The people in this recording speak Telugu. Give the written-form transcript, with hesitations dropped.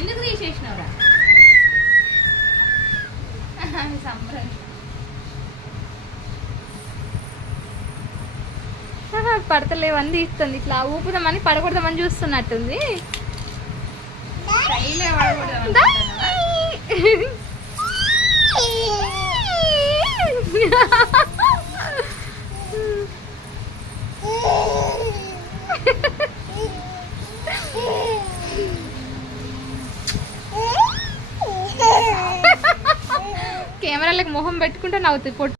ఎందుకు తీసేసినవరా సంబరం పడతలేవని తీస్తుంది ఇట్లా ఊపుదామని పడకూడదామని చూస్తున్నట్టుంది కెమెరాలకు మొహం పెట్టుకుంటే నవ్వుతుంది.